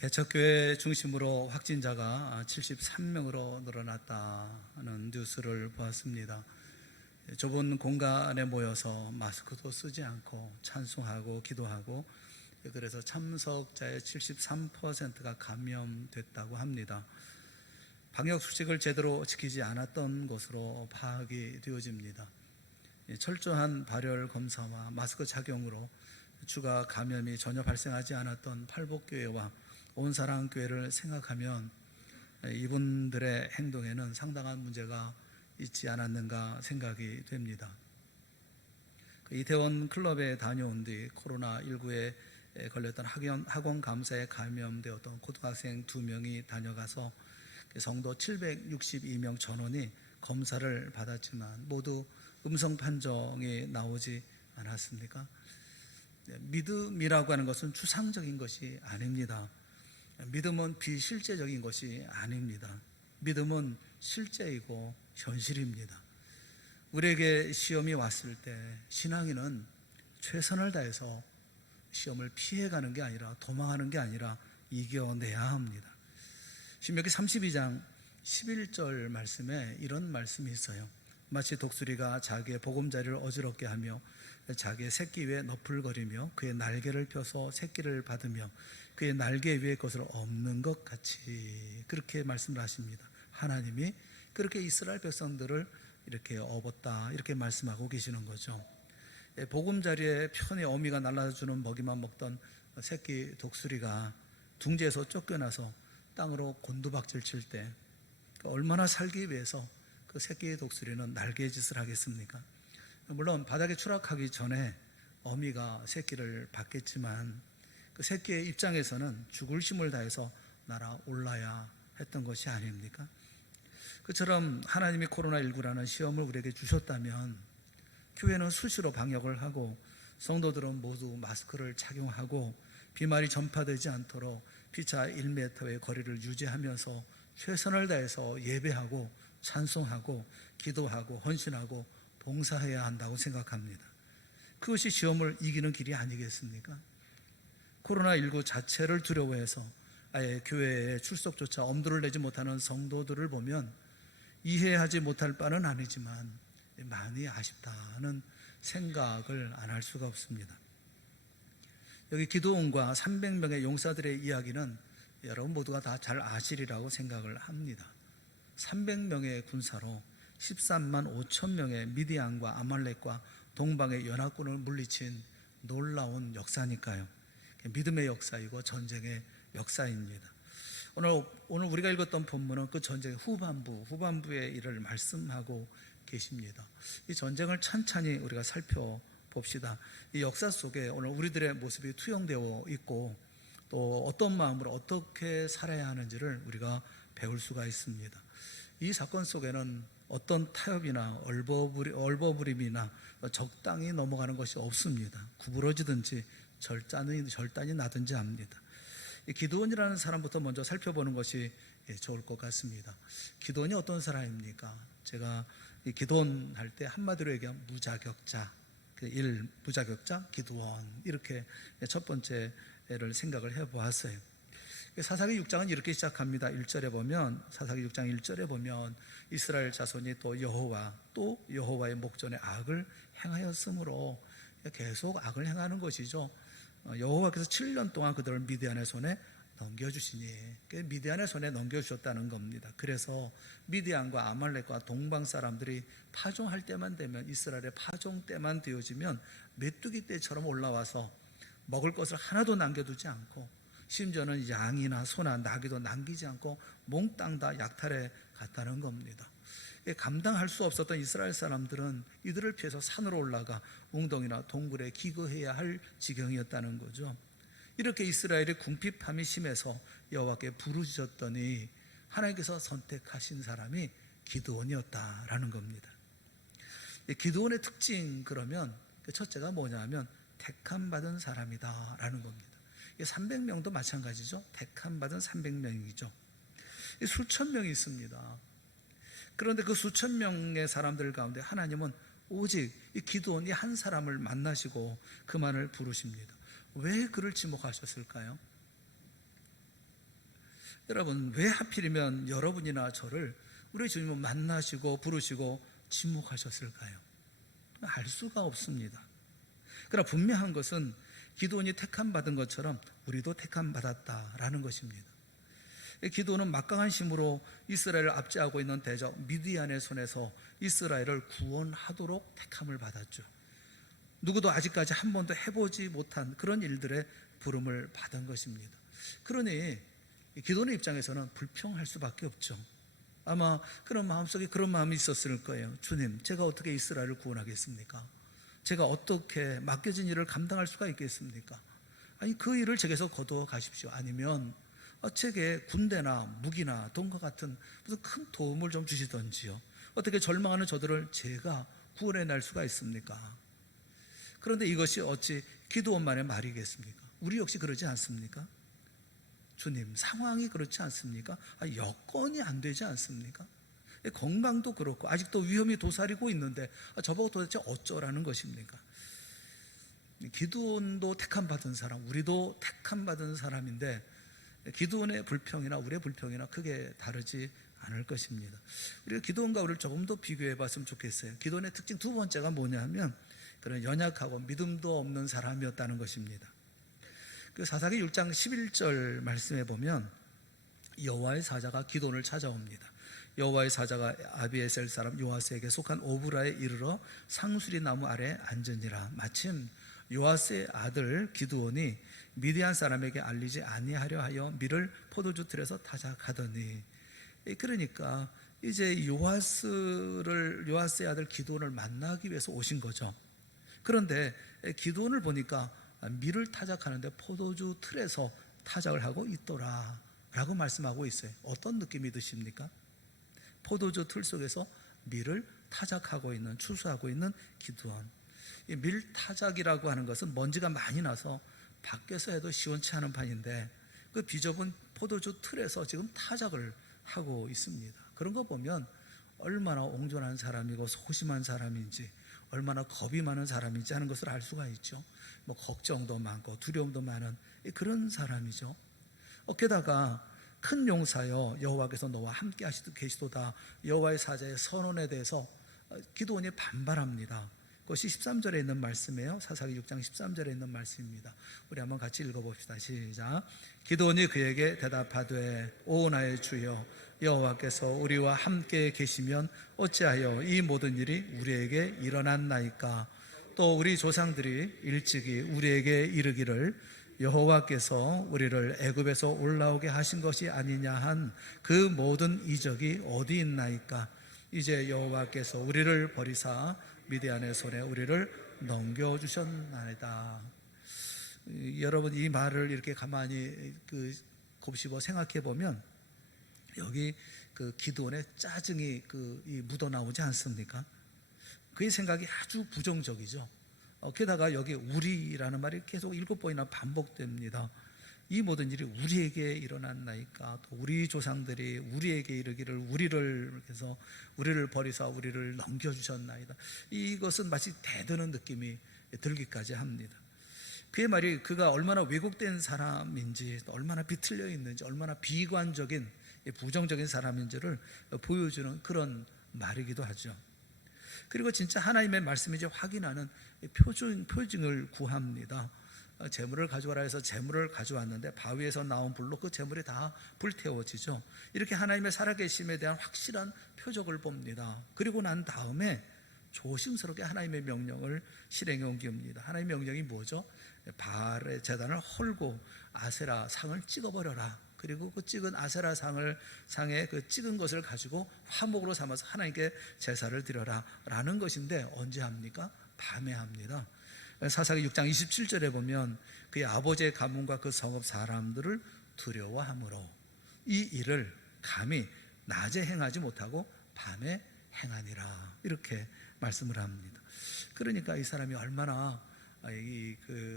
개척교회 중심으로 확진자가 73명으로 늘어났다는 뉴스를 보았습니다. 좁은 공간에 모여서 마스크도 쓰지 않고 찬송하고 기도하고, 그래서 참석자의 73%가 감염됐다고 합니다. 방역 수칙을 제대로 지키지 않았던 것으로 파악이 되어집니다. 철저한 발열 검사와 마스크 착용으로 추가 감염이 전혀 발생하지 않았던 팔복교회와 온사랑교회를 생각하면 이분들의 행동에는 상당한 문제가 있지 않았는가 생각이 됩니다. 이태원 클럽에 다녀온 뒤 코로나19에 걸렸던 학원 감사에 감염되었던 고등학생 2명이 다녀가서 성도 762명 전원이 검사를 받았지만 모두 음성 판정이 나오지 않았습니까? 믿음이라고 하는 것은 추상적인 것이 아닙니다. 믿음은 비실제적인 것이 아닙니다. 믿음은 실제이고 현실입니다. 우리에게 시험이 왔을 때 신앙인은 최선을 다해서 시험을 피해가는 게 아니라, 도망하는 게 아니라 이겨내야 합니다. 신명기 32장 11절 말씀에 이런 말씀이 있어요. 마치 독수리가 자기의 보금자리를 어지럽게 하며 자기의 새끼 위에 너풀거리며 그의 날개를 펴서 새끼를 받으며 그의 날개 위에 것을 엎는 것 같이, 그렇게 말씀을 하십니다. 하나님이 그렇게 이스라엘 백성들을 이렇게 업었다, 이렇게 말씀하고 계시는 거죠. 보금자리에 편히 어미가 날라주는 먹이만 먹던 새끼 독수리가 둥지에서 쫓겨나서 땅으로 곤두박질 칠 때 얼마나 살기 위해서 그 새끼 독수리는 날개짓을 하겠습니까? 물론 바닥에 추락하기 전에 어미가 새끼를 받겠지만 그 새끼의 입장에서는 죽을 힘을 다해서 날아올라야 했던 것이 아닙니까? 그처럼 하나님이 코로나19라는 시험을 우리에게 주셨다면 교회는 수시로 방역을 하고 성도들은 모두 마스크를 착용하고 비말이 전파되지 않도록 피차 1m의 거리를 유지하면서 최선을 다해서 예배하고 찬송하고 기도하고 헌신하고 봉사해야 한다고 생각합니다. 그것이 시험을 이기는 길이 아니겠습니까? 코로나19 자체를 두려워해서 아예 교회에 출석조차 엄두를 내지 못하는 성도들을 보면 이해하지 못할 바는 아니지만 많이 아쉽다는 생각을 안 할 수가 없습니다. 여기 기도원과 300명의 용사들의 이야기는 여러분 모두가 다 잘 아시리라고 생각을 합니다. 300명의 군사로 13만 5천 명의 미디안과 아말렉과 동방의 연합군을 물리친 놀라운 역사니까요. 믿음의 역사이고 전쟁의 역사입니다. 오늘 우리가 읽었던 본문은 그 전쟁의 후반부의 일을 말씀하고 계십니다. 이 전쟁을 찬찬히 우리가 살펴봅시다. 이 역사 속에 오늘 우리들의 모습이 투영되어 있고 또 어떤 마음으로 어떻게 살아야 하는지를 우리가 배울 수가 있습니다. 이 사건 속에는 어떤 타협이나 얼버무림이나 적당히 넘어가는 것이 없습니다. 구부러지든지 절단이 나든지 합니다. 기드온이라는 사람부터 먼저 살펴보는 것이 좋을 것 같습니다. 기드온이 어떤 사람입니까? 제가 이 기드온 할 때 한마디로 얘기하면 무자격자, 무자격자 기드온, 이렇게 첫 번째를 생각을 해보았어요. 사사기 6장은 이렇게 시작합니다. 1절에 보면, 사사기 6장 1절에 보면 이스라엘 자손이 또 여호와의 목전에 악을 행하였으므로 계속 악을 행하는 것이죠. 여호와께서 7년 동안 그들을 미디안의 손에 넘겨주시니, 미디안의 손에 넘겨주셨다는 겁니다. 그래서 미디안과 아말렉과 동방 사람들이 파종할 때만 되면, 이스라엘의 파종 때만 되어지면 메뚜기 떼처럼 올라와서 먹을 것을 하나도 남겨두지 않고, 심지어는 양이나 소나 나귀도 남기지 않고 몽땅 다 약탈해 갔다는 겁니다. 감당할 수 없었던 이스라엘 사람들은 이들을 피해서 산으로 올라가 웅덩이나 동굴에 기거해야 할 지경이었다는 거죠. 이렇게 이스라엘의 궁핍함이 심해서 여호와께 부르짖었더니 하나님께서 선택하신 사람이 기드온이었다라는 겁니다. 기드온의 특징, 그러면 첫째가 뭐냐면 택함받은 사람이다라는 겁니다. 300명도 마찬가지죠. 택함받은 300명이죠. 수천 명이 있습니다. 그런데 그 수천 명의 사람들 가운데 하나님은 오직 이 기드온이 한 사람을 만나시고 그만을 부르십니다. 왜 그를 지목하셨을까요? 여러분, 왜 하필이면 여러분이나 저를 우리 주님은 만나시고 부르시고 지목하셨을까요? 알 수가 없습니다. 그러나 분명한 것은 기드온이 택함 받은 것처럼 우리도 택함 받았다라는 것입니다. 기드온은 막강한 힘으로 이스라엘을 압제하고 있는 대적 미디안의 손에서 이스라엘을 구원하도록 택함을 받았죠. 누구도 아직까지 한 번도 해보지 못한 그런 일들의 부름을 받은 것입니다. 그러니 기드온의 입장에서는 불평할 수밖에 없죠. 아마 그런 마음속에 그런 마음이 있었을 거예요. 주님, 제가 어떻게 이스라엘을 구원하겠습니까? 제가 어떻게 맡겨진 일을 감당할 수가 있겠습니까? 아니, 그 일을 제게서 거두어 가십시오. 아니면 제게 군대나 무기나 돈과 같은 무슨 큰 도움을 좀 주시던지요. 어떻게 절망하는 저들을 제가 구원해낼 수가 있습니까? 그런데 이것이 어찌 기드온만의 말이겠습니까? 우리 역시 그러지 않습니까? 주님, 상황이 그렇지 않습니까? 여건이 안 되지 않습니까? 건강도 그렇고 아직도 위험이 도사리고 있는데 저보고 도대체 어쩌라는 것입니까? 기드온도 택함 받은 사람, 우리도 택함 받은 사람인데 기드온의 불평이나 우리의 불평이나 크게 다르지 않을 것입니다. 우리가 기드온과 우리를 조금 더 비교해 봤으면 좋겠어요. 기드온의 특징 두 번째가 뭐냐면 그런 연약하고 믿음도 없는 사람이었다는 것입니다. 그 사사기 6장 11절 말씀에 보면 여호와의 사자가 기드온을 찾아옵니다. 여호와의 사자가 아비에셀 사람 요아스에게 속한 오브라에 이르러 상수리 나무 아래 앉으니라. 마침 요아스의 아들 기드온이 미디안 사람에게 알리지 아니하려 하여 밀을 포도주 틀에서 타작하더니, 그러니까 이제 요아스의 아들 기드온을 만나기 위해서 오신 거죠. 그런데 기드온을 보니까 밀을 타작하는데 포도주 틀에서 타작을 하고 있더라 라고 말씀하고 있어요. 어떤 느낌이 드십니까? 포도주 틀 속에서 밀을 타작하고 있는, 추수하고 있는 기드온. 이 밀타작이라고 하는 것은 먼지가 많이 나서 밖에서 해도 시원치 않은 판인데 그 비좁은 포도주 틀에서 지금 타작을 하고 있습니다. 그런 거 보면 얼마나 온전한 사람이고 소심한 사람인지, 얼마나 겁이 많은 사람인지 하는 것을 알 수가 있죠. 걱정도 많고 두려움도 많은 그런 사람이죠. 게다가 큰 용사여 여호와께서 너와 함께 계시도다, 여호와의 사자의 선언에 대해서 기드온이 반발합니다. 그것이 13절에 있는 말씀이에요. 사사기 6장 13절에 있는 말씀입니다. 우리 한번 같이 읽어봅시다. 시작. 기드온이 그에게 대답하되 오 나의 주여, 여호와께서 우리와 함께 계시면 어찌하여 이 모든 일이 우리에게 일어났나이까? 또 우리 조상들이 일찍이 우리에게 이르기를 여호와께서 우리를 애굽에서 올라오게 하신 것이 아니냐 한 그 모든 이적이 어디 있나이까? 이제 여호와께서 우리를 버리사 미디안의 손에 우리를 넘겨주셨나이다. 여러분, 이 말을 이렇게 가만히 곱씹어 생각해 보면 여기 기드온의 짜증이 묻어나오지 않습니까? 그의 생각이 아주 부정적이죠. 게다가 여기 우리라는 말이 계속 7번이나 반복됩니다. 이 모든 일이 우리에게 일어났나이까? 또 우리 조상들이 우리에게 이르기를 우리를 버리사 우리를 넘겨주셨나이다. 이것은 마치 대드는 느낌이 들기까지 합니다. 그의 말이 그가 얼마나 왜곡된 사람인지, 얼마나 비틀려 있는지, 얼마나 비관적인 부정적인 사람인지를 보여주는 그런 말이기도 하죠. 그리고 진짜 하나님의 말씀이 이제 확인하는 표징을 구합니다. 재물을 가져와라 해서 재물을 가져왔는데 바위에서 나온 불로 그 재물이 다 불태워지죠. 이렇게 하나님의 살아계심에 대한 확실한 표적을 봅니다. 그리고 난 다음에 조심스럽게 하나님의 명령을 실행해 옮깁니다. 하나님의 명령이 뭐죠? 바알의 제단을 헐고 아세라 상을 찍어버려라. 그리고 그 찍은 아세라 상에 그 찍은 것을 가지고 화목으로 삼아서 하나님께 제사를 드려라 라는 것인데, 언제 합니까? 밤에 합니다. 사사기 6장 27절에 보면 그의 아버지의 가문과 그 성읍 사람들을 두려워하므로 이 일을 감히 낮에 행하지 못하고 밤에 행하니라, 이렇게 말씀을 합니다. 그러니까 이 사람이 얼마나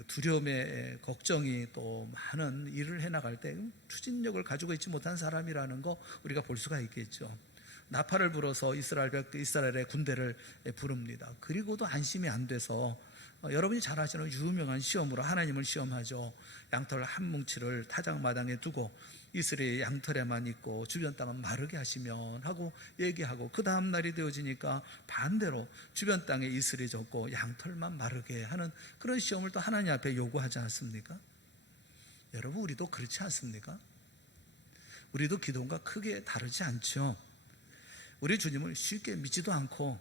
두려움에 걱정이 또 많은 일을 해나갈 때 추진력을 가지고 있지 못한 사람이라는 거 우리가 볼 수가 있겠죠. 나팔을 불어서 이스라엘의 군대를 부릅니다. 그리고도 안심이 안 돼서 여러분이 잘 아시는 유명한 시험으로 하나님을 시험하죠. 양털 한 뭉치를 타작마당에 두고 이스라엘 양털에만 있고 주변 땅은 마르게 하시면 하고 얘기하고, 그 다음 날이 되어지니까 반대로 주변 땅에 이슬이 젖고 양털만 마르게 하는 그런 시험을 또 하나님 앞에 요구하지 않습니까? 여러분, 우리도 그렇지 않습니까? 우리도 기도원과 크게 다르지 않죠. 우리 주님을 쉽게 믿지도 않고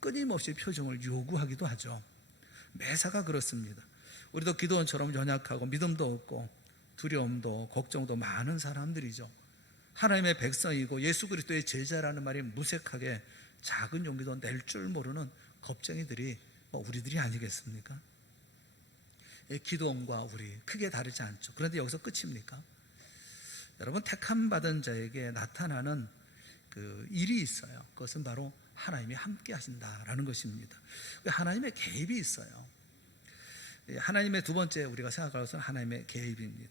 끊임없이 표정을 요구하기도 하죠. 매사가 그렇습니다. 우리도 기도원처럼 연약하고 믿음도 없고 두려움도 걱정도 많은 사람들이죠. 하나님의 백성이고 예수 그리스도의 제자라는 말이 무색하게 작은 용기도 낼 줄 모르는 겁쟁이들이 우리들이 아니겠습니까? 기도원과 우리 크게 다르지 않죠. 그런데 여기서 끝입니까? 여러분, 택함 받은 자에게 나타나는 그 일이 있어요. 그것은 바로 하나님이 함께 하신다라는 것입니다. 하나님의 개입이 있어요. 하나님의 두 번째 우리가 생각할 것은 하나님의 개입입니다.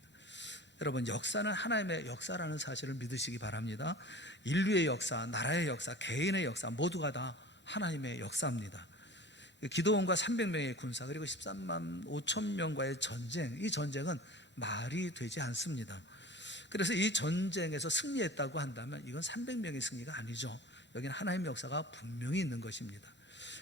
여러분, 역사는 하나님의 역사라는 사실을 믿으시기 바랍니다. 인류의 역사, 나라의 역사, 개인의 역사 모두가 다 하나님의 역사입니다. 기도원과 300명의 군사 그리고 13만 5천 명과의 전쟁, 이 전쟁은 말이 되지 않습니다. 그래서 이 전쟁에서 승리했다고 한다면 이건 300명의 승리가 아니죠. 여기는 하나님의 역사가 분명히 있는 것입니다.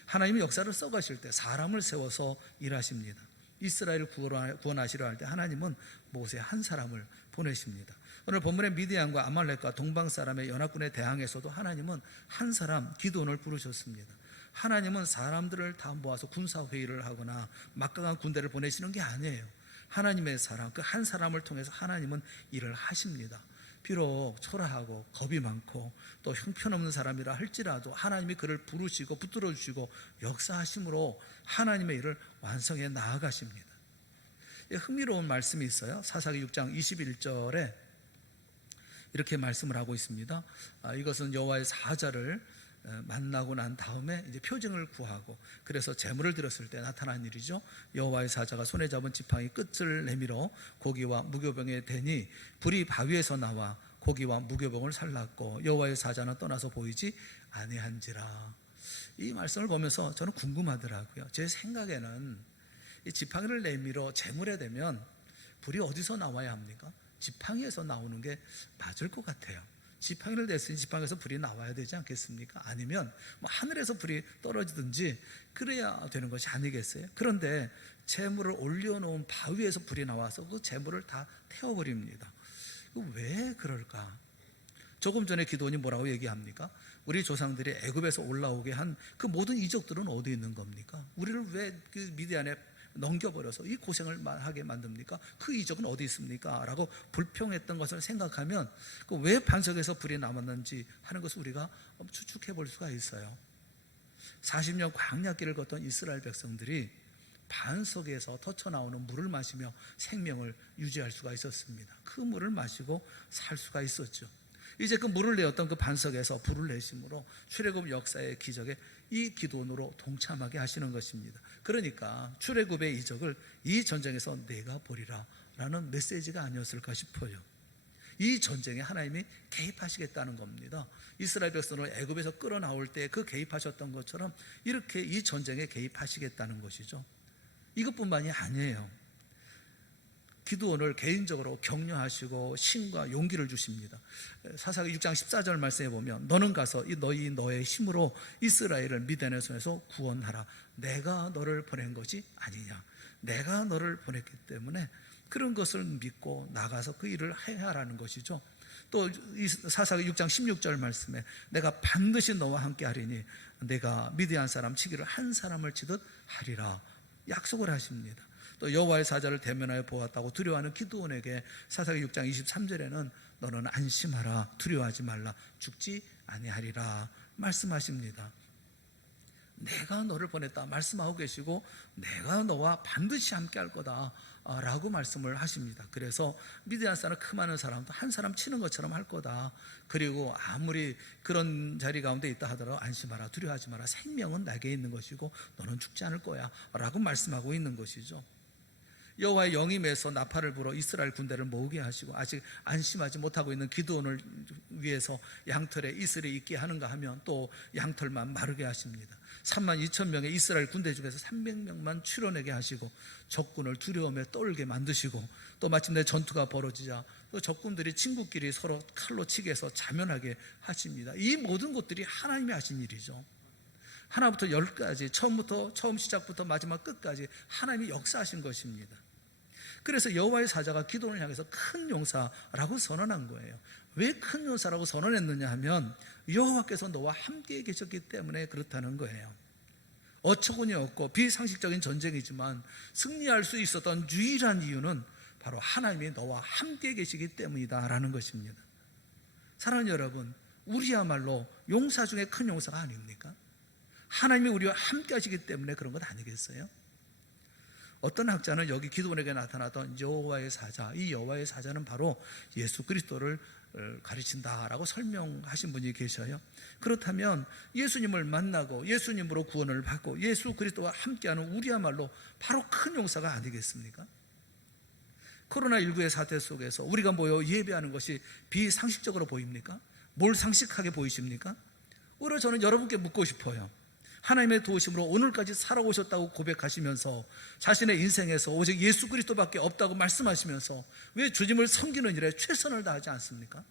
하나님이 역사를 써가실 때 사람을 세워서 일하십니다. 이스라엘을 구원하시려 할 때 하나님은 모세 한 사람을 보내십니다. 오늘 본문의 미디안과 아말렉과 동방 사람의 연합군에 대항해서도 하나님은 한 사람 기드온을 부르셨습니다. 하나님은 사람들을 다 모아서 군사회의를 하거나 막강한 군대를 보내시는 게 아니에요. 하나님의 사람, 그 한 사람을 통해서 하나님은 일을 하십니다. 비록 초라하고 겁이 많고 또 형편없는 사람이라 할지라도 하나님이 그를 부르시고 붙들어 주시고 역사하심으로 하나님의 일을 완성해 나아가십니다. 흥미로운 말씀이 있어요. 사사기 6장 21절에 이렇게 말씀을 하고 있습니다. 이것은 여호와의 사자를 만나고 난 다음에 이제 표징을 구하고 그래서 제물을 드렸을 때 나타난 일이죠. 여호와의 사자가 손에 잡은 지팡이 끝을 내밀어 고기와 무교병에 대니 불이 바위에서 나와 고기와 무교병을 살랐고 여호와의 사자는 떠나서 보이지 아니한지라. 이 말씀을 보면서 저는 궁금하더라고요. 제 생각에는 이 지팡이를 내밀어 제물에 대면 불이 어디서 나와야 합니까? 지팡이에서 나오는 게 맞을 것 같아요. 지팡이를 냈으니 지팡이에서 불이 나와야 되지 않겠습니까? 아니면 하늘에서 불이 떨어지든지 그래야 되는 것이 아니겠어요? 그런데 재물을 올려놓은 바위에서 불이 나와서 그 재물을 다 태워버립니다. 왜 그럴까? 조금 전에 기도원이 뭐라고 얘기합니까? 우리 조상들이 애굽에서 올라오게 한 그 모든 이적들은 어디 있는 겁니까? 우리를 왜 그 미디안에 넘겨버려서 이 고생을 하게 만듭니까? 그 이적은 어디 있습니까? 라고 불평했던 것을 생각하면 왜 반석에서 불이 남았는지 하는 것을 우리가 추측해 볼 수가 있어요. 40년 광야길을 걷던 이스라엘 백성들이 반석에서 터쳐나오는 물을 마시며 생명을 유지할 수가 있었습니다. 그 물을 마시고 살 수가 있었죠. 이제 그 물을 내었던 그 반석에서 불을 내심으로 출애굽 역사의 기적에 이 기도원으로 동참하게 하시는 것입니다. 그러니까 출애굽의 이적을 이 전쟁에서 내가 보리라 라는 메시지가 아니었을까 싶어요. 이 전쟁에 하나님이 개입하시겠다는 겁니다. 이스라엘 백성을 애굽에서 끌어나올 때 그 개입하셨던 것처럼 이렇게 이 전쟁에 개입하시겠다는 것이죠. 이것뿐만이 아니에요. 기드온을 개인적으로 격려하시고 신과 용기를 주십니다. 사사기 6장 14절 말씀에 보면 너는 가서 너의 힘으로 이스라엘을 미디안의 손에서 구원하라. 내가 너를 보낸 것이 아니냐. 내가 너를 보냈기 때문에 그런 것을 믿고 나가서 그 일을 해야 하라는 것이죠. 또 이 사사기 6장 16절 말씀에 내가 반드시 너와 함께 하리니 내가 미디안 사람 치기를 한 사람을 치듯 하리라 약속을 하십니다. 또 여호와의 사자를 대면하여 보았다고 두려워하는 기드온에게 사사기 6장 23절에는 너는 안심하라 두려워하지 말라 죽지 아니하리라 말씀하십니다. 내가 너를 보냈다 말씀하고 계시고 내가 너와 반드시 함께 할 거다 라고 말씀을 하십니다. 그래서 미디안 사람 크 많은 사람도 한 사람 치는 것처럼 할 거다. 그리고 아무리 그런 자리 가운데 있다 하더라도 안심하라 두려워하지 마라 생명은 내게 있는 것이고 너는 죽지 않을 거야 라고 말씀하고 있는 것이죠. 여호와의 영이 임해서 나팔을 불어 이스라엘 군대를 모으게 하시고 아직 안심하지 못하고 있는 기드온을 위해서 양털에 이슬이 있게 하는가 하면 또 양털만 마르게 하십니다. 32,000명의 이스라엘 군대 중에서 300명만 출현하게 하시고 적군을 두려움에 떨게 만드시고 또 마침내 전투가 벌어지자 또 적군들이 친구끼리 서로 칼로 치게 해서 자면하게 하십니다. 이 모든 것들이 하나님이 하신 일이죠. 하나부터 열까지 처음 시작부터 마지막 끝까지 하나님이 역사하신 것입니다. 그래서 여호와의 사자가 기도를 향해서 큰 용사라고 선언한 거예요. 왜 큰 용사라고 선언했느냐 하면 여호와께서 너와 함께 계셨기 때문에 그렇다는 거예요. 어처구니 없고 비상식적인 전쟁이지만 승리할 수 있었던 유일한 이유는 바로 하나님이 너와 함께 계시기 때문이다라는 것입니다. 사랑하는 여러분, 우리야말로 용사 중에 큰 용사가 아닙니까? 하나님이 우리와 함께 하시기 때문에 그런 것 아니겠어요? 어떤 학자는 여기 기드온에게 나타나던 여호와의 사자, 이 여호와의 사자는 바로 예수 그리스도를 가르친다라고 설명하신 분이 계셔요. 그렇다면 예수님을 만나고 예수님으로 구원을 받고 예수 그리스도와 함께하는 우리야말로 바로 큰 용사가 아니겠습니까? 코로나19의 사태 속에서 우리가 모여 예배하는 것이 비상식적으로 보입니까? 뭘 상식하게 보이십니까? 오히려 저는 여러분께 묻고 싶어요. 하나님의 도우심으로 오늘까지 살아오셨다고 고백하시면서 자신의 인생에서 오직 예수 그리스도밖에 없다고 말씀하시면서 왜 주님을 섬기는 일에 최선을 다하지 않습니까?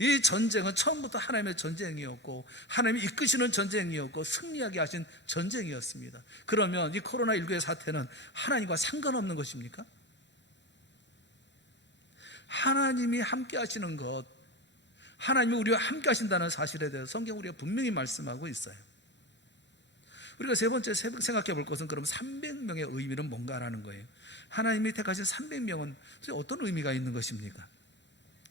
이 전쟁은 처음부터 하나님의 전쟁이었고 하나님이 이끄시는 전쟁이었고 승리하게 하신 전쟁이었습니다. 그러면 이 코로나19의 사태는 하나님과 상관없는 것입니까? 하나님이 함께 하시는 것, 하나님이 우리와 함께 하신다는 사실에 대해서 성경 우리가 분명히 말씀하고 있어요. 우리가 세 번째 생각해 볼 것은 그럼 300명의 의미는 뭔가라는 거예요. 하나님이 택하신 300명은 어떤 의미가 있는 것입니까?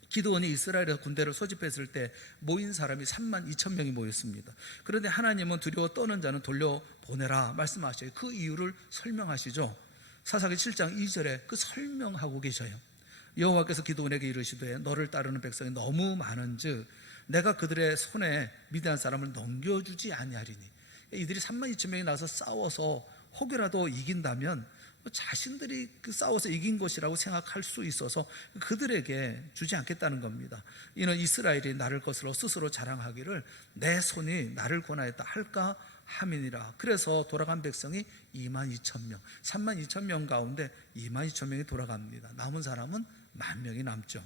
기드온이 이스라엘에서 군대를 소집했을 때 모인 사람이 32,000명이 모였습니다. 그런데 하나님은 두려워 떠는 자는 돌려보내라 말씀하셔요. 그 이유를 설명하시죠. 사사기 7장 2절에 그 설명하고 계셔요. 여호와께서 기드온에게 이르시되 너를 따르는 백성이 너무 많은즉 내가 그들의 손에 미디안 사람을 넘겨주지 아니하리니. 이들이 32,000명이 나서 싸워서 혹여라도 이긴다면 자신들이 싸워서 이긴 것이라고 생각할 수 있어서 그들에게 주지 않겠다는 겁니다. 이는 이스라엘이 나를 것으로 스스로 자랑하기를 내 손이 나를 권하였다 할까 함이니라. 그래서 돌아간 백성이 22,000명, 32,000명 가운데 22,000명이 돌아갑니다. 남은 사람은 10,000명이 남죠.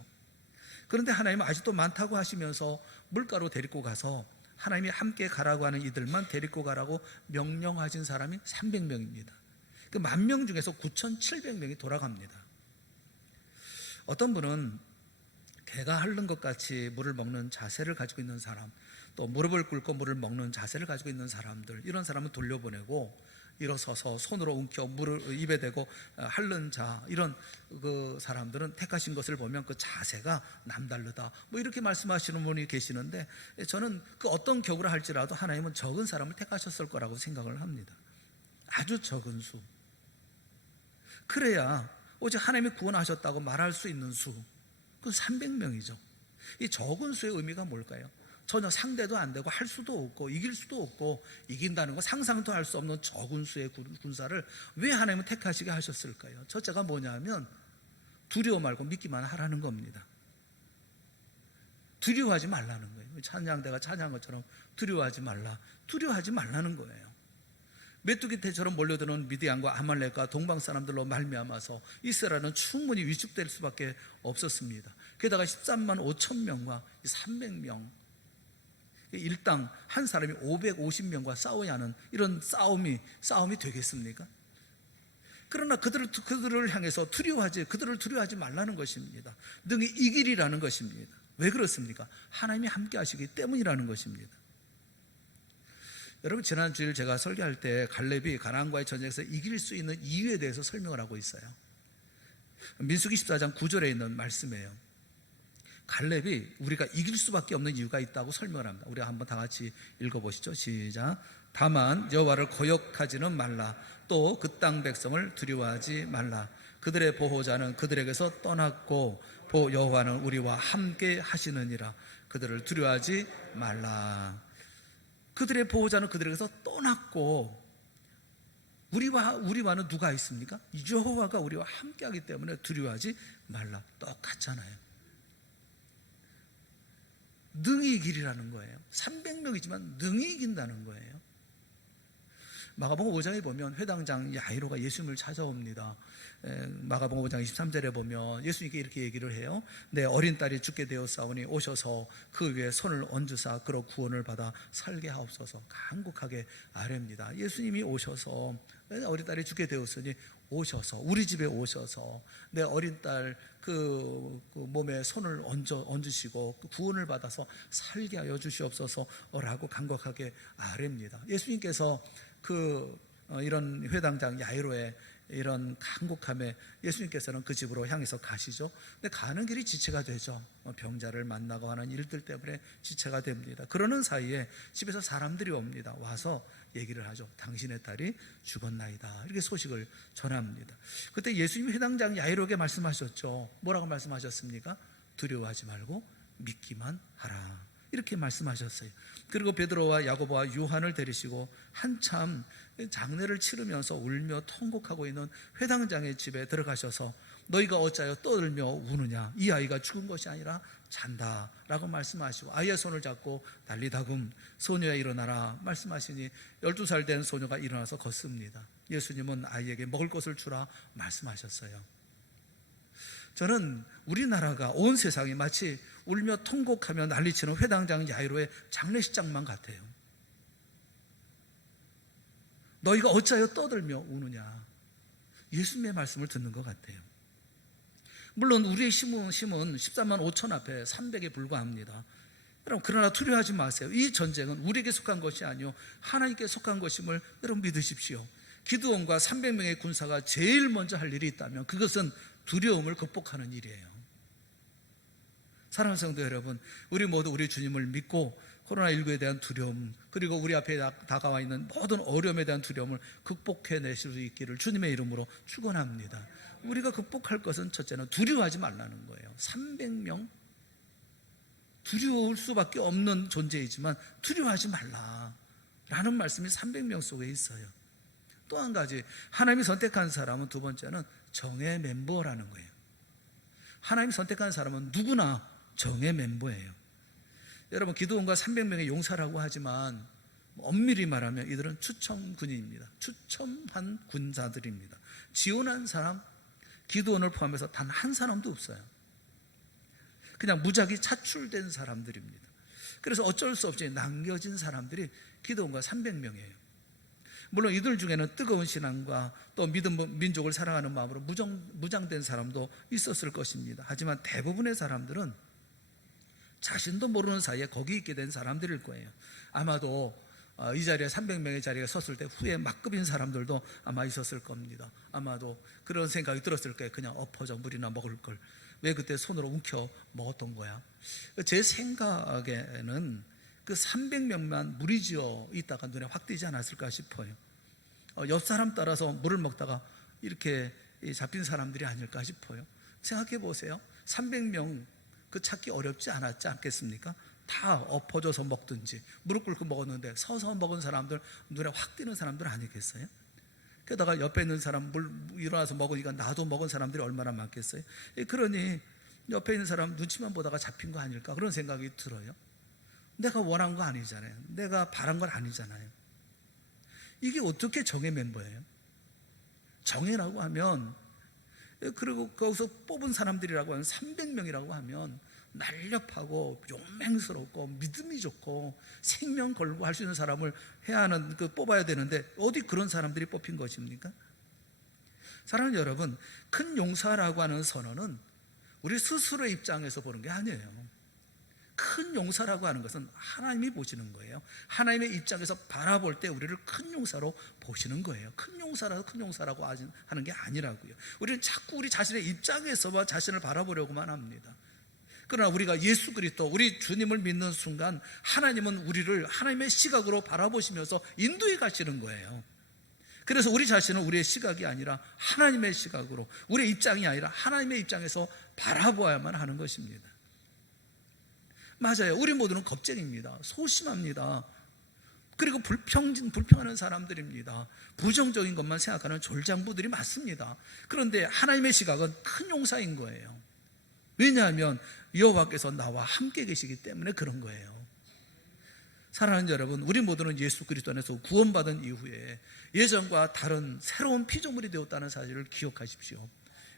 그런데 하나님은 아직도 많다고 하시면서 물가로 데리고 가서 하나님이 함께 가라고 하는 이들만 데리고 가라고 명령하신 사람이 300명입니다. 그 10,000명 중에서 9,700명이 돌아갑니다. 어떤 분은 개가 핥는 것 같이 물을 먹는 자세를 가지고 있는 사람, 또 무릎을 꿇고 물을 먹는 자세를 가지고 있는 사람들, 이런 사람은 돌려보내고 일어서서 손으로 움켜 물을 입에 대고 핥는 자, 이런 그 사람들은 택하신 것을 보면 그 자세가 남다르다, 뭐 이렇게 말씀하시는 분이 계시는데, 저는 그 어떤 격으로 할지라도 하나님은 적은 사람을 택하셨을 거라고 생각을 합니다. 아주 적은 수. 그래야 오직 하나님이 구원하셨다고 말할 수 있는 수, 그건 300명이죠. 이 적은 수의 의미가 뭘까요? 전혀 상대도 안 되고 할 수도 없고 이길 수도 없고 이긴다는 거 상상도 할 수 없는 적은 수의 군사를 왜 하나님은 택하시게 하셨을까요? 첫째가 뭐냐면 두려워 말고 믿기만 하라는 겁니다. 두려워하지 말라는 거예요. 찬양대가 찬양한 것처럼 두려워하지 말라는 거예요. 메뚜기 떼처럼 몰려드는 미디안과 아말렉과 동방 사람들로 말미암아서 이스라엘은 충분히 위축될 수밖에 없었습니다. 게다가 13만 5천 명과 300명, 일당 한 사람이 550명과 싸워야 하는 이런 싸움이 되겠습니까? 그러나 그들을 향해서 그들을 두려워하지 말라는 것입니다. 능히 이기리라는 것입니다. 왜 그렇습니까? 하나님이 함께 하시기 때문이라는 것입니다. 여러분, 지난 주일 제가 설교할 때 갈렙이 가나안과의 전쟁에서 이길 수 있는 이유에 대해서 설명을 하고 있어요. 민수기 14장 9절에 있는 말씀이에요. 갈렙이 우리가 이길 수밖에 없는 이유가 있다고 설명을 합니다. 우리 한번 다 같이 읽어보시죠. 시작. 다만 여호와를 거역하지는 말라. 또 그 땅 백성을 두려워하지 말라. 그들의 보호자는 그들에게서 떠났고 여호와는 우리와 함께 하시느니라. 그들을 두려워하지 말라. 그들의 보호자는 그들에게서 떠났고 우리와는 누가 있습니까? 여호와가 우리와 함께하기 때문에 두려워하지 말라. 똑같잖아요. 능히 이기리라는 거예요. 300명이지만 능히 이긴다는 거예요. 마가복음 5장에 보면 회당장 야이로가 예수님을 찾아옵니다. 마가복음 5장 23절에 보면 예수님께 이렇게 얘기를 해요. 내 어린 딸이 죽게 되었사오니 오셔서 그 위에 손을 얹으사 그로 구원을 받아 살게 하옵소서. 간곡하게 아뢰입니다. 예수님이 오셔서 어린 딸이 죽게 되었으니 오셔서 우리 집에 오셔서 내 어린 딸 그 몸에 손을 얹으시고 구원을 받아서 살게 하여 주시옵소서라고 간곡하게 아뢰입니다. 예수님께서 이런 회당장 야이로의 이런 간곡함에 예수님께서는 그 집으로 향해서 가시죠. 근데 가는 길이 지체가 되죠. 병자를 만나고 하는 일들 때문에 지체가 됩니다. 그러는 사이에 집에서 사람들이 옵니다. 와서 얘기를 하죠. 당신의 딸이 죽었나이다. 이렇게 소식을 전합니다. 그때 예수님이 회당장 야이로에게 말씀하셨죠. 뭐라고 말씀하셨습니까? 두려워하지 말고 믿기만 하라. 이렇게 말씀하셨어요. 그리고 베드로와 야고보와 요한을 데리시고 한참 장례를 치르면서 울며 통곡하고 있는 회당장의 집에 들어가셔서 너희가 어찌하여 떠들며 우느냐? 이 아이가 죽은 것이 아니라 잔다 라고 말씀하시고 아이의 손을 잡고 달리다금 소녀야 일어나라 말씀하시니 12살 된 소녀가 일어나서 걷습니다. 예수님은 아이에게 먹을 것을 주라 말씀하셨어요. 저는 우리나라가 온 세상이 마치 울며 통곡하며 난리치는 회당장 야이로의 장례식장만 같아요. 너희가 어찌하여 떠들며 우느냐? 예수님의 말씀을 듣는 것 같아요. 물론 우리의 힘은 14만 5천 앞에 300에 불과합니다. 여러분 그러나 두려워하지 마세요. 이 전쟁은 우리에게 속한 것이 아니요 하나님께 속한 것임을 여러분 믿으십시오. 기드온과 300명의 군사가 제일 먼저 할 일이 있다면 그것은 두려움을 극복하는 일이에요. 사랑하는 성도 여러분, 우리 모두 우리 주님을 믿고 코로나19에 대한 두려움 그리고 우리 앞에 다가와 있는 모든 어려움에 대한 두려움을 극복해내실 수 있기를 주님의 이름으로 축원합니다. 우리가 극복할 것은 첫째는 두려워하지 말라는 거예요. 300명 두려울 수밖에 없는 존재이지만 두려워하지 말라라는 말씀이 300명 속에 있어요. 또 한 가지 하나님이 선택한 사람은 두 번째는 정의 멤버라는 거예요. 하나님이 선택한 사람은 누구나 정의 멤버예요. 여러분 기드온과 300명의 용사라고 하지만 엄밀히 말하면 이들은 추첨 군인입니다. 추첨한 군사들입니다. 지원한 사람 기드온을 포함해서 단 한 사람도 없어요. 그냥 무작위 차출된 사람들입니다. 그래서 어쩔 수 없이 남겨진 사람들이 기드온과 300명이에요. 물론 이들 중에는 뜨거운 신앙과 또 믿음, 민족을 사랑하는 마음으로 무장된 사람도 있었을 것입니다. 하지만 대부분의 사람들은 자신도 모르는 사이에 거기 있게 된 사람들일 거예요. 아마도 이 자리에 300명의 자리에 섰을 때 후에 막급인 사람들도 아마 있었을 겁니다. 아마도 그런 생각이 들었을 거예요. 그냥 엎어져 물이나 먹을 걸 왜 그때 손으로 움켜 먹었던 거야. 제 생각에는 그 300명만 무리지어 있다가 눈에 확 띄지 않았을까 싶어요. 옆 사람 따라서 물을 먹다가 이렇게 잡힌 사람들이 아닐까 싶어요. 생각해 보세요. 300명 그 찾기 어렵지 않았지 않겠습니까? 다 엎어져서 먹든지 무릎 꿇고 먹었는데 서서 먹은 사람들 눈에 확 띄는 사람들 아니겠어요? 게다가 옆에 있는 사람 물 일어나서 먹으니까 나도 먹은 사람들이 얼마나 많겠어요? 그러니 옆에 있는 사람 눈치만 보다가 잡힌 거 아닐까 그런 생각이 들어요. 내가 원한 거 아니잖아요. 내가 바란 건 아니잖아요. 이게 어떻게 정의 멤버예요? 정의라고 하면 그리고 거기서 뽑은 사람들이라고 하면 300명이라고 하면 날렵하고 용맹스럽고 믿음이 좋고 생명 걸고 할 수 있는 사람을 해야 하는 뽑아야 되는데 어디 그런 사람들이 뽑힌 것입니까? 사랑하는 여러분, 큰 용사라고 하는 선언은 우리 스스로의 입장에서 보는 게 아니에요. 큰 용사라고 하는 것은 하나님이 보시는 거예요. 하나님의 입장에서 바라볼 때 우리를 큰 용사로 보시는 거예요. 큰 용사라고 하는 게 아니라고요. 우리는 자꾸 우리 자신의 입장에서만 자신을 바라보려고만 합니다. 그러나 우리가 예수 그리스도 우리 주님을 믿는 순간 하나님은 우리를 하나님의 시각으로 바라보시면서 인도해 가시는 거예요. 그래서 우리 자신은 우리의 시각이 아니라 하나님의 시각으로, 우리의 입장이 아니라 하나님의 입장에서 바라보아야만 하는 것입니다. 맞아요. 우리 모두는 겁쟁입니다. 소심합니다. 그리고 불평하는 사람들입니다. 부정적인 것만 생각하는 졸장부들이 많습니다. 그런데 하나님의 시각은 큰 용사인 거예요. 왜냐하면 여호와께서 나와 함께 계시기 때문에 그런 거예요. 사랑하는 여러분, 우리 모두는 예수 그리스도 안에서 구원받은 이후에 예전과 다른 새로운 피조물이 되었다는 사실을 기억하십시오.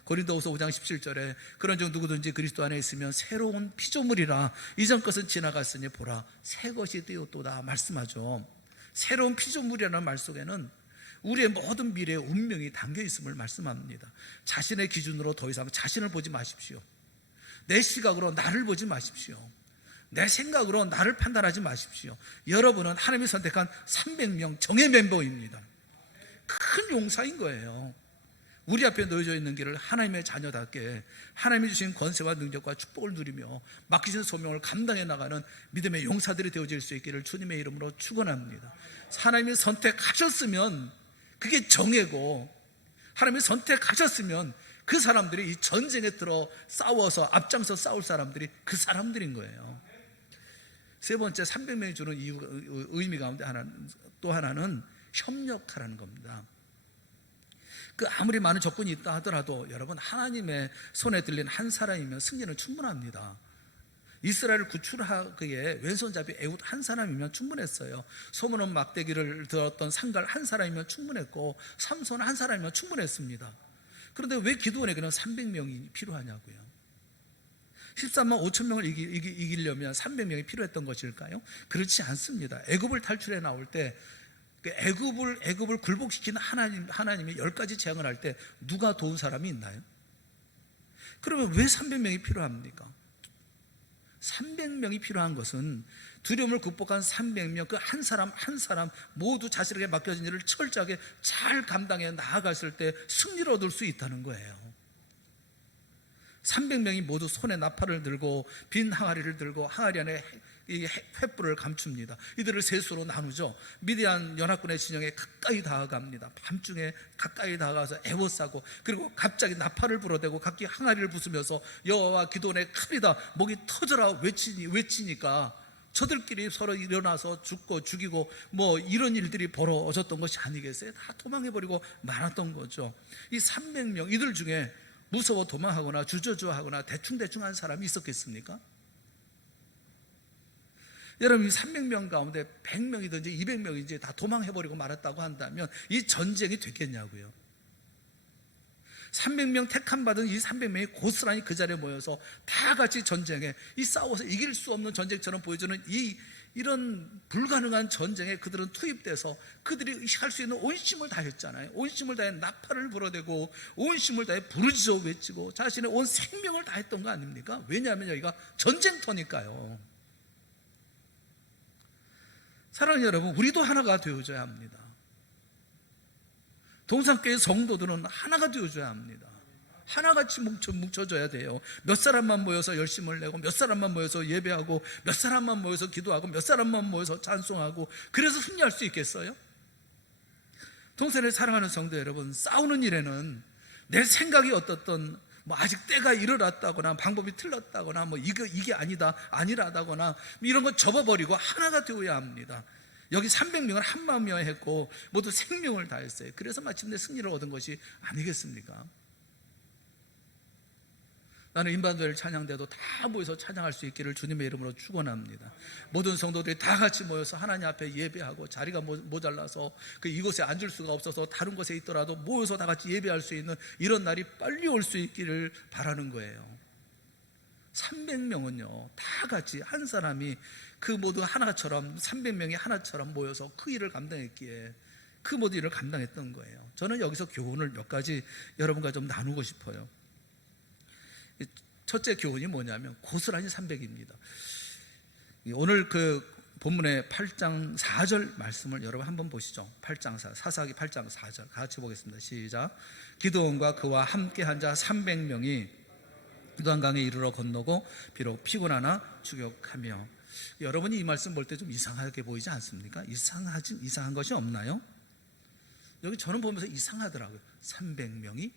고린도후서 5장 17절에 그런즉 누구든지 그리스도 안에 있으면 새로운 피조물이라 이전 것은 지나갔으니 보라 새 것이 되었도다 말씀하죠. 새로운 피조물이라는 말 속에는 우리의 모든 미래의 운명이 담겨 있음을 말씀합니다. 자신의 기준으로 더 이상 자신을 보지 마십시오. 내 시각으로 나를 보지 마십시오. 내 생각으로 나를 판단하지 마십시오. 여러분은 하나님이 선택한 300명 정예 멤버입니다. 큰 용사인 거예요. 우리 앞에 놓여져 있는 길을 하나님의 자녀답게 하나님이 주신 권세와 능력과 축복을 누리며 맡기신 소명을 감당해 나가는 믿음의 용사들이 되어질 수 있기를 주님의 이름으로 축원합니다. 하나님이 선택하셨으면 그게 정예고, 하나님이 선택하셨으면 그 사람들이 이 전쟁에 들어 싸워서 앞장서 싸울 사람들이 그 사람들인 거예요. 세 번째, 300명이 주는 의미 가운데 또 하나는 협력하라는 겁니다. 아무리 많은 적군이 있다 하더라도 여러분, 하나님의 손에 들린 한 사람이면 승리는 충분합니다. 이스라엘을 구출하기에 왼손잡이 에훗 한 사람이면 충분했어요. 소문은 막대기를 들었던 상갈 한 사람이면 충분했고 삼손 한 사람이면 충분했습니다. 그런데 왜 기드온에게는 300명이 필요하냐고요. 13만 5천 명을 이기려면 300명이 필요했던 것일까요? 그렇지 않습니다. 애굽을 탈출해 나올 때 애굽을 굴복시키는 하나님이 10가지 재앙을 할 때 누가 도운 사람이 있나요? 그러면 왜 300명이 필요합니까? 300명이 필요한 것은 두려움을 극복한 300명 그 한 사람 한 사람 모두 자신에게 맡겨진 일을 철저하게 잘 감당해 나아갔을 때 승리를 얻을 수 있다는 거예요. 300명이 모두 손에 나팔을 들고 빈 항아리를 들고 항아리 안에 이 횃불을 감춥니다. 이들을 셋으로 나누죠. 미디안 연합군의 진영에 가까이 다가갑니다. 밤중에 가까이 다가가서 에워싸고, 그리고 갑자기 나팔을 불어대고 각기 항아리를 부수면서 여호와 기드온의 칼이다 목이 터져라 외치니까 저들끼리 서로 일어나서 죽이고 이런 일들이 벌어졌던 것이 아니겠어요? 다 도망해버리고 말았던 거죠. 이 300명 이들 중에 무서워 도망하거나 주저주저하거나 대충대충 한 사람이 있었겠습니까? 여러분, 이 300명 가운데 100명이든지 200명이든지 다 도망해버리고 말았다고 한다면 이 전쟁이 됐겠냐고요. 300명 택함 받은 이 300명이 고스란히 그 자리에 모여서 다 같이 전쟁에 싸워서 이길 수 없는 전쟁처럼 보여주는 이런 불가능한 전쟁에 그들은 투입돼서 그들이 할 수 있는 온 힘을 다했잖아요. 온 힘을 다해 나팔을 불어대고 온 힘을 다해 부르짖어 외치고 자신의 온 생명을 다했던 거 아닙니까? 왜냐하면 여기가 전쟁터니까요. 사랑하는 여러분, 우리도 하나가 되어줘야 합니다. 동산교회 성도들은 하나가 되어줘야 합니다. 하나같이 뭉쳐져야 돼요. 몇 사람만 모여서 열심을 내고 몇 사람만 모여서 예배하고 몇 사람만 모여서 기도하고 몇 사람만 모여서 찬송하고 그래서 승리할 수 있겠어요? 동산을 사랑하는 성도 여러분, 싸우는 일에는 내 생각이 어떻든 아직 때가 이르렀다거나 방법이 틀렸다거나 이게 아니라다거나 이런 거 접어버리고 하나가 되어야 합니다. 여기 300명을 한 마음이어 했고 모두 생명을 다했어요. 그래서 마침내 승리를 얻은 것이 아니겠습니까? 나는 임반도일 찬양대도 다 모여서 찬양할 수 있기를 주님의 이름으로 축원합니다. 모든 성도들이 다 같이 모여서 하나님 앞에 예배하고 자리가 모자라서 이곳에 앉을 수가 없어서 다른 곳에 있더라도 모여서 다 같이 예배할 수 있는 이런 날이 빨리 올 수 있기를 바라는 거예요. 300명은요 다 같이 한 사람이 그 모두 하나처럼 300명이 하나처럼 모여서 그 일을 감당했기에 그 모든 일을 감당했던 거예요. 저는 여기서 교훈을 몇 가지 여러분과 좀 나누고 싶어요. 첫째 교훈이 뭐냐면 고스란히 300입니다. 오늘 본문의 8장 4절 말씀을 여러분 한번 보시죠. 8장 4, 사사기 8장 4절 같이 보겠습니다. 시작. 기드온과 그와 함께 한 자 300명이 요단강에 이르러 건너고 비록 피곤하나 추격하며. 여러분이 이 말씀 볼 때 좀 이상하게 보이지 않습니까? 이상한 것이 없나요? 여기 저는 보면서 이상하더라고요. 300명이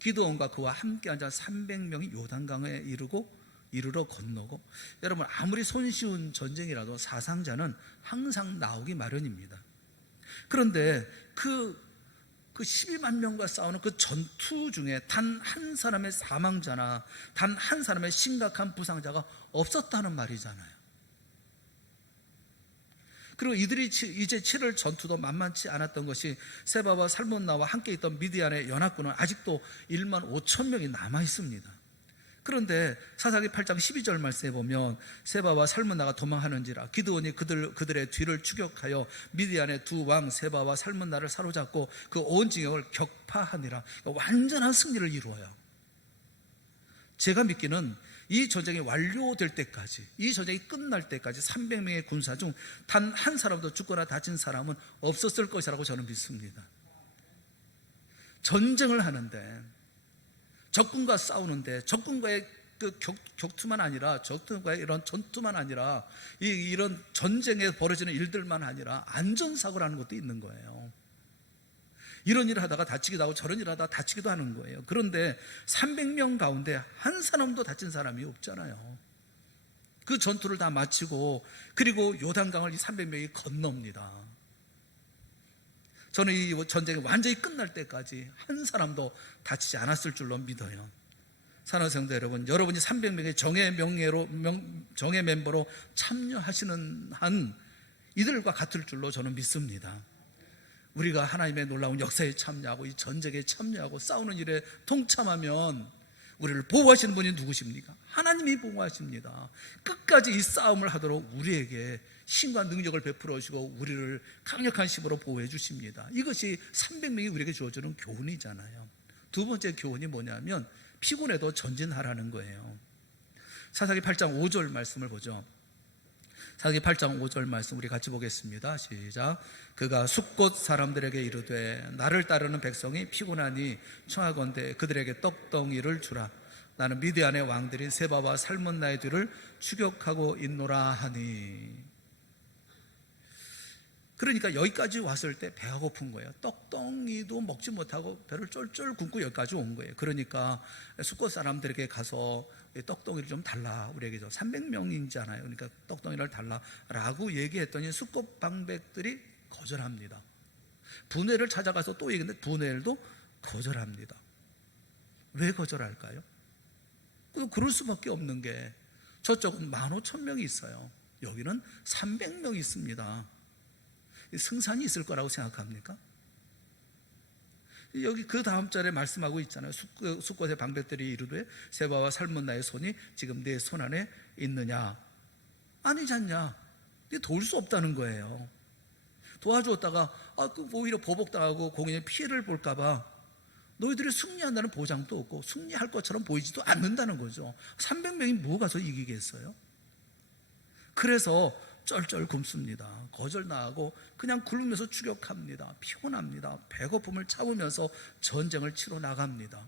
기드온과 그와 함께 앉아 300명이 요단강에 이르고 이르러 건너고, 여러분 아무리 손쉬운 전쟁이라도 사상자는 항상 나오기 마련입니다. 그런데 그 12만 명과 싸우는 그 전투 중에 단 한 사람의 사망자나 단 한 사람의 심각한 부상자가 없었다는 말이잖아요. 그리고 이들이 이제 치를 전투도 만만치 않았던 것이 세바와 살문나와 함께 있던 미디안의 연합군은 아직도 1만 5천 명이 남아 있습니다. 그런데 사사기 8장 12절 말씀에 보면 세바와 살문나가 도망하는지라 기드온이 그들의 뒤를 추격하여 미디안의 두 왕 세바와 살문나를 사로잡고 그 온 진영을 격파하니라. 완전한 승리를 이루어요. 제가 믿기는 이 전쟁이 완료될 때까지, 이 전쟁이 끝날 때까지 300명의 군사 중 단 한 사람도 죽거나 다친 사람은 없었을 것이라고 저는 믿습니다. 전쟁을 하는데, 적군과 싸우는데, 적군과의 그 격투만 아니라, 적군과의 이런 전투만 아니라, 이런 전쟁에 벌어지는 일들만 아니라 안전사고라는 것도 있는 거예요. 이런 일을 하다가 다치기도 하고 저런 일을 하다가 다치기도 하는 거예요. 그런데 300명 가운데 한 사람도 다친 사람이 없잖아요. 그 전투를 다 마치고, 그리고 요단강을 이 300명이 건넙니다. 저는 이 전쟁이 완전히 끝날 때까지 한 사람도 다치지 않았을 줄로 믿어요. 사랑하는 성도 여러분, 여러분이 300명의 정예 멤버로 참여하시는 한 이들과 같을 줄로 저는 믿습니다. 우리가 하나님의 놀라운 역사에 참여하고 이 전쟁에 참여하고 싸우는 일에 동참하면 우리를 보호하시는 분이 누구십니까? 하나님이 보호하십니다. 끝까지 이 싸움을 하도록 우리에게 힘과 능력을 베풀어 주시고 우리를 강력한 힘으로 보호해 주십니다. 이것이 300명이 우리에게 주어주는 교훈이잖아요. 두 번째 교훈이 뭐냐면 피곤해도 전진하라는 거예요. 사사기 8장 5절 말씀을 보죠. 사사기 8장 5절 말씀 우리 같이 보겠습니다. 시작. 그가 숫곳 사람들에게 이르되 나를 따르는 백성이 피곤하니 청하건대 그들에게 떡덩이를 주라. 나는 미디안의 왕들인 세바와 살문나의 뒤를 추격하고 있노라 하니. 그러니까 여기까지 왔을 때 배가 고픈 거예요. 떡덩이도 먹지 못하고 배를 쫄쫄 굶고 여기까지 온 거예요. 그러니까 숫곳 사람들에게 가서 떡덩이를 좀 달라, 우리에게 300명이잖아요. 그러니까 떡덩이를 달라라고 얘기했더니 숫곳 방백들이 거절합니다. 분해를 찾아가서 또 얘기했는데 분해도 거절합니다. 왜 거절할까요? 그럴 수밖에 없는 게 저쪽은 15,000명이 있어요. 여기는 300명이 있습니다. 승산이 있을 거라고 생각합니까? 여기 그 다음 절에 말씀하고 있잖아요. 숫곳의 방백들이 이르되 세바와 살문나의 손이 지금 내 손 안에 있느냐? 아니지 않냐? 도울 수 없다는 거예요. 도와주었다가 오히려 보복당하고 공인의 피해를 볼까봐 너희들이 승리한다는 보장도 없고 승리할 것처럼 보이지도 않는다는 거죠. 300명이 뭐 가서 이기겠어요? 그래서 쩔쩔 굶습니다. 거절당하고 그냥 굶으면서 추격합니다. 피곤합니다. 배고픔을 참으면서 전쟁을 치러 나갑니다.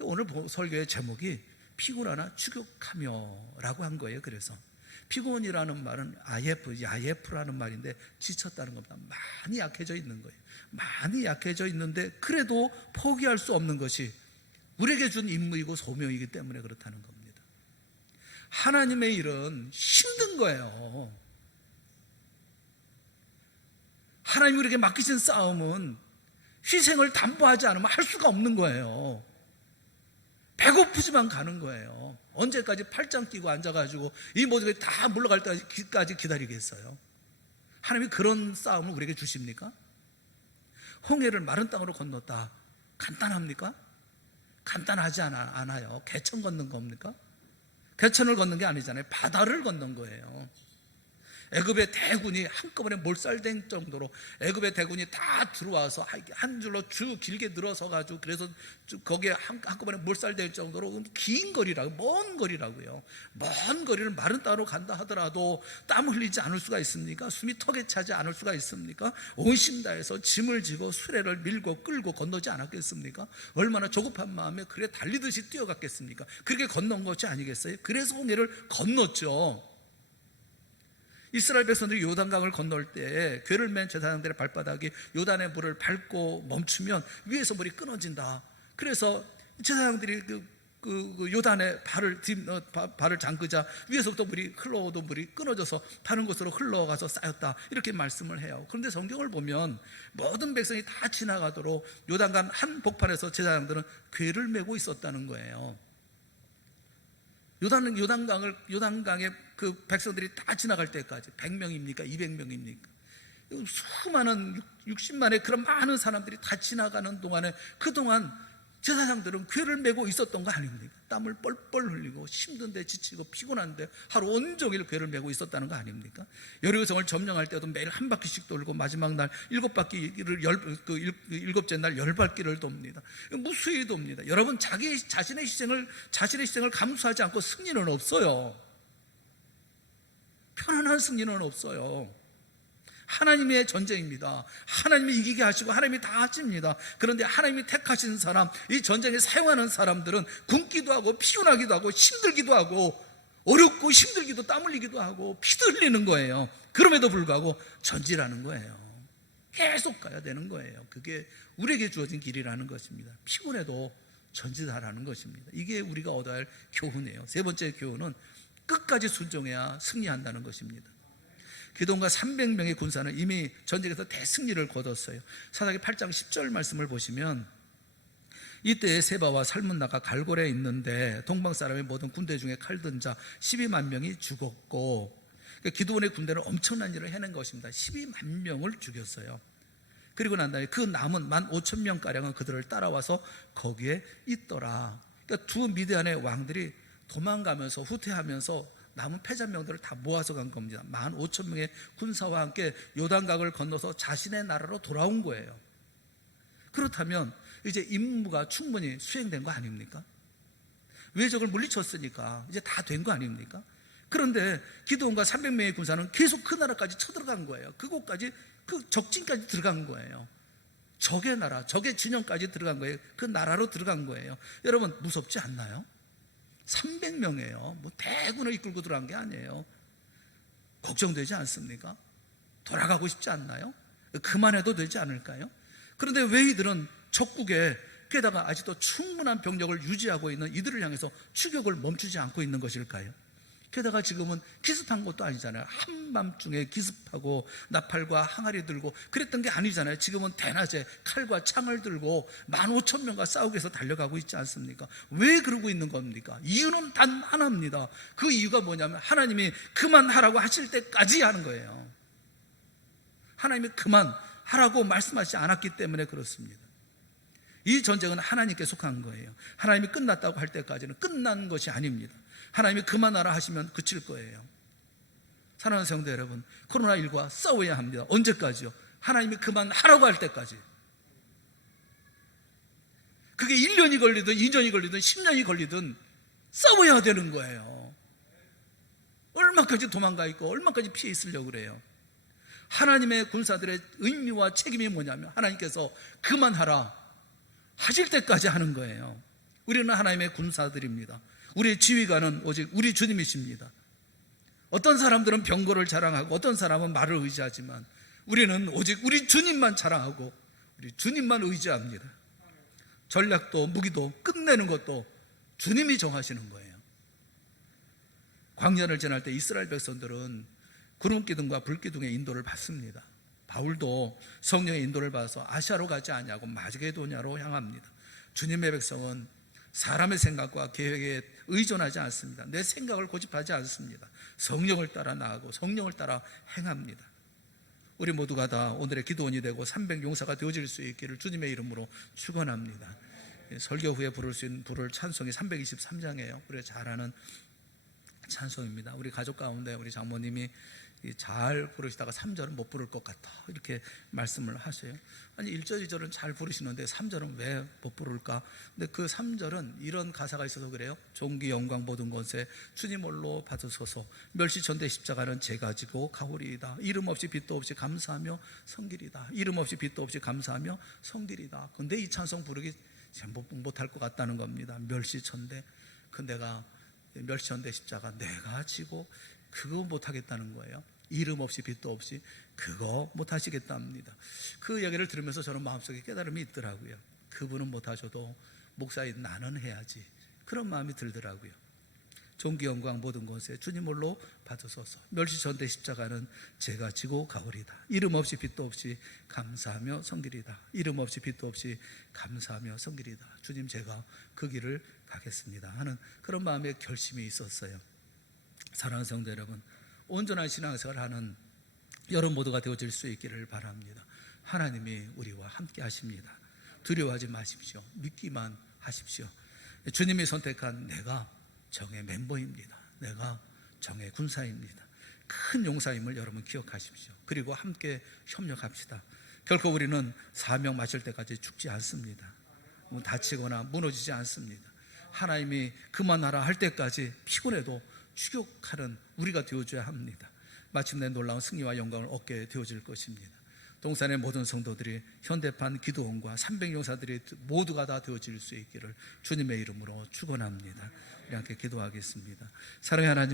오늘 설교의 제목이 피곤하나 추격하며 라고 한 거예요. 그래서 피곤이라는 말은 야예프라는 말인데 지쳤다는 겁니다. 많이 약해져 있는 거예요. 많이 약해져 있는데 그래도 포기할 수 없는 것이 우리에게 준 임무이고 소명이기 때문에 그렇다는 겁니다. 하나님의 일은 힘든 거예요. 하나님이 우리에게 맡기신 싸움은 희생을 담보하지 않으면 할 수가 없는 거예요. 배고프지만 가는 거예요. 언제까지 팔짱 끼고 앉아가지고 이 모든 게 다 물러갈 때까지 기다리겠어요? 하나님이 그런 싸움을 우리에게 주십니까? 홍해를 마른 땅으로 건넜다. 간단합니까? 간단하지 않아요. 개천 건넌 겁니까? 개천을 건넌 게 아니잖아요. 바다를 건넌 거예요. 애굽의 대군이 한꺼번에 몰살된 정도로 애굽의 대군이 다 들어와서 한 줄로 쭉 길게 늘어서가지고 그래서 거기에 한꺼번에 몰살될 정도로 긴 거리라고, 먼 거리라고요. 먼 거리를 마른 땅으로 간다 하더라도 땀 흘리지 않을 수가 있습니까? 숨이 턱에 차지 않을 수가 있습니까? 온심 다해서 짐을 지고 수레를 밀고 끌고 건너지 않았겠습니까? 얼마나 조급한 마음에 그래 달리듯이 뛰어갔겠습니까? 그렇게 건넌 것이 아니겠어요? 그래서 홍해를 건넜죠. 이스라엘 백성들이 요단강을 건널 때 궤를 맨 제사장들의 발바닥이 요단의 물을 밟고 멈추면 위에서 물이 끊어진다. 그래서 제사장들이 그 요단에 발을 잠그자 위에서부터 물이 흘러오던 물이 끊어져서 다른 곳으로 흘러가서 쌓였다, 이렇게 말씀을 해요. 그런데 성경을 보면 모든 백성이 다 지나가도록 요단강 한 복판에서 제사장들은 궤를 메고 있었다는 거예요. 요단강에 그 백성들이 다 지나갈 때까지 100명입니까? 200명입니까? 수많은 60만의 그런 많은 사람들이 다 지나가는 동안에, 그동안 제사장들은 궤를 메고 있었던 거 아닙니까? 땀을 뻘뻘 흘리고 힘든데 지치고 피곤한데 하루 온종일 궤를 메고 있었다는 거 아닙니까? 여리고성을 점령할 때도 매일 한 바퀴씩 돌고 마지막 날 7바퀴를 일곱째 날 10바퀴를 돕니다. 무수히 돕니다. 여러분, 자신의 희생을 감수하지 않고 승리는 없어요. 편안한 승리는 없어요. 하나님의 전쟁입니다. 하나님이 이기게 하시고 하나님이 다 하십니다. 그런데 하나님이 택하신 사람, 이 전쟁에 사용하는 사람들은 굶기도 하고 피곤하기도 하고 힘들기도 하고 어렵고 힘들기도, 땀 흘리기도 하고 피도 흘리는 거예요. 그럼에도 불구하고 전지라는 거예요. 계속 가야 되는 거예요. 그게 우리에게 주어진 길이라는 것입니다. 피곤해도 전지다라는 것입니다. 이게 우리가 얻어야 할 교훈이에요. 세 번째 교훈은 끝까지 순종해야 승리한다는 것입니다. 기드온과 300명의 군사는 이미 전쟁에서 대승리를 거뒀어요. 사사기 8장 10절 말씀을 보시면, 이때에 세바와 살문나가 갈골에 있는데 동방 사람의 모든 군대 중에 칼든 자 12만 명이 죽었고, 기드온의 군대는 엄청난 일을 해낸 것입니다. 12만 명을 죽였어요. 그리고 난 다음에 그 남은 15,000명가량은 그들을 따라와서 거기에 있더라. 그러니까 두 미디안의 왕들이 도망가면서 후퇴하면서 남은 패잔명들을 다 모아서 간 겁니다. 15,000명의 군사와 함께 요단강을 건너서 자신의 나라로 돌아온 거예요. 그렇다면 이제 임무가 충분히 수행된 거 아닙니까? 외적을 물리쳤으니까 이제 다 된 거 아닙니까? 그런데 기드온과 300명의 군사는 계속 그 나라까지 쳐들어간 거예요. 그곳까지, 그 적진까지 들어간 거예요. 적의 나라, 적의 진영까지 들어간 거예요. 그 나라로 들어간 거예요. 여러분, 무섭지 않나요? 300명이에요. 뭐 대군을 이끌고 들어간 게 아니에요. 걱정되지 않습니까? 돌아가고 싶지 않나요? 그만해도 되지 않을까요? 그런데 왜 이들은 적국에, 게다가 아직도 충분한 병력을 유지하고 있는 이들을 향해서 추격을 멈추지 않고 있는 것일까요? 게다가 지금은 기습한 것도 아니잖아요. 한밤중에 기습하고 나팔과 항아리 들고 그랬던 게 아니잖아요. 지금은 대낮에 칼과 창을 들고 15,000명과 싸우기 위해서 달려가고 있지 않습니까? 왜 그러고 있는 겁니까? 이유는 단 하나입니다. 그 이유가 뭐냐면 하나님이 그만하라고 하실 때까지 하는 거예요. 하나님이 그만하라고 말씀하시지 않았기 때문에 그렇습니다. 이 전쟁은 하나님께 속한 거예요. 하나님이 끝났다고 할 때까지는 끝난 것이 아닙니다. 하나님이 그만하라 하시면 그칠 거예요. 사랑하는 성도 여러분, 코로나19와 싸워야 합니다. 언제까지요? 하나님이 그만하라고 할 때까지. 그게 1년이 걸리든 2년이 걸리든 10년이 걸리든 싸워야 되는 거예요. 얼마까지 도망가 있고 얼마까지 피해 있으려고 그래요? 하나님의 군사들의 의미와 책임이 뭐냐면 하나님께서 그만하라 하실 때까지 하는 거예요. 우리는 하나님의 군사들입니다. 우리의 지휘관은 오직 우리 주님이십니다. 어떤 사람들은 병거를 자랑하고 어떤 사람은 말을 의지하지만 우리는 오직 우리 주님만 자랑하고 우리 주님만 의지합니다. 전략도 무기도 끝내는 것도 주님이 정하시는 거예요. 광야를 지날 때 이스라엘 백성들은 구름기둥과 불기둥의 인도를 받습니다. 바울도 성령의 인도를 받아서 아시아로 가지 아니하고 마게도냐로 향합니다. 주님의 백성은 사람의 생각과 계획에 의존하지 않습니다. 내 생각을 고집하지 않습니다. 성령을 따라 나가고 성령을 따라 행합니다. 우리 모두가 다 오늘의 기도원이 되고 300용사가 되어질 수 있기를 주님의 이름으로 축원합니다. 설교 후에 부를 수 있는 부를 찬송이 323장이에요. 우리가 잘 아는 찬송입니다. 우리 가족 가운데 우리 장모님이 잘 부르시다가 3절은 못 부를 것 같아 이렇게 말씀을 하세요. 아니 1절 2절은 잘 부르시는데 3절은 왜 못 부를까? 근데 그 3절은 이런 가사가 있어서 그래요. 존귀 영광 모든 것에 주님 홀로 받으소서. 멸시천대 십자가는 제가 지고 가오리이다. 이름 없이 빛도 없이 감사하며 성길이다. 이름 없이 빛도 없이 감사하며 성길이다. 근데 이 찬송 부르기 못할 것 같다는 겁니다. 멸시천대, 내가 멸시천대 십자가 내가 지고 그거 못하겠다는 거예요. 이름 없이 빛도 없이 그거 못하시겠답니다. 그 얘기를 들으면서 저는 마음속에 깨달음이 있더라고요. 그분은 못하셔도 목사인 나는 해야지. 그런 마음이 들더라고요. 존귀 영광 모든 것에 주님 홀로 받으소서. 멸시전대 십자가는 제가 지고 가오리다. 이름 없이 빛도 없이 감사하며 섬기리다. 이름 없이 빛도 없이 감사하며 섬기리다. 주님, 제가 그 길을 가겠습니다 하는 그런 마음의 결심이 있었어요. 사랑하는 성도 여러분, 온전한 신앙생활을 하는 여러분 모두가 되어질 수 있기를 바랍니다. 하나님이 우리와 함께 하십니다. 두려워하지 마십시오. 믿기만 하십시오. 주님이 선택한 내가 정의 멤버입니다. 내가 정의 군사입니다. 큰 용사임을 여러분 기억하십시오. 그리고 함께 협력합시다. 결코 우리는 사명 마칠 때까지 죽지 않습니다. 다치거나 무너지지 않습니다. 하나님이 그만하라 할 때까지 피곤해도 추격하는 우리가 되어줘야 합니다. 마침내 놀라운 승리와 영광을 얻게 되어질 것입니다. 동산의 모든 성도들이 현대판 기도원과 300용사들이 모두가 다 되어질 수 있기를 주님의 이름으로 축원합니다. 우리 함께 기도하겠습니다. 사랑의 하나님,